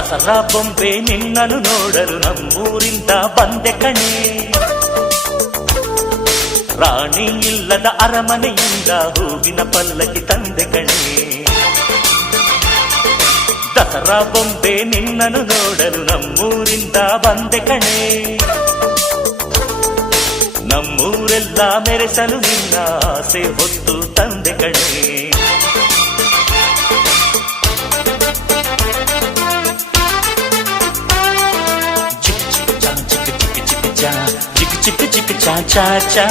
ದಸರಾ ಬೊಂಬೆ ನಿನ್ನನ್ನು ನೋಡಲು ನಮ್ಮೂರಿಂದ ಬಂದೆ ಕಣೆ. ರಾಣಿ ಇಲ್ಲದ ಅರಮನೆಯಿಂದ ಹೂವಿನ ಪಲ್ಲಕ್ಕಿ ತಂದೆ ಕಣೆ. ದಸರಾ ಬೊಂಬೆ ನಿನ್ನನ್ನು ನೋಡಲು ನಮ್ಮೂರಿಂದ ಬಂದೆ ಕಣೆ. ನಮ್ಮೂರೆಲ್ಲ ಮೆರೆಸಲು ನಿನ್ನ ಆಸೆ ಹೊತ್ತು ತಂದೆ ಕಣೆ. ಚಿಕ್ ಚಿಕ್ ಚಾ ಚಾ ಚಾ